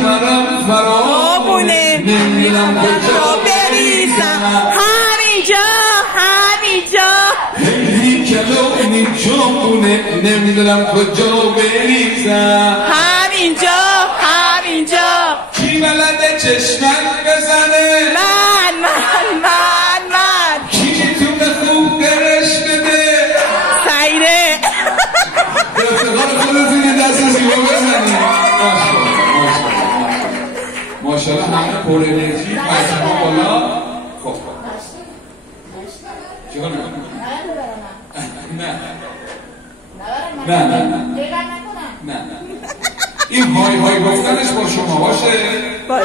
کمرم فرابونه نمیدونم کجا بریزم همینجا کلونی جامونه نمیدونم کجا بریزم همینجا کی بلده چشمک بزنه من کی میتونه خوب درش بده سعیده افتخار خودتونی دست زیبا بزنی ماشاءالله همه پر انرژی پشما بالا خب چیکار میکنم؟ نه این های گفتنش با شما باشه های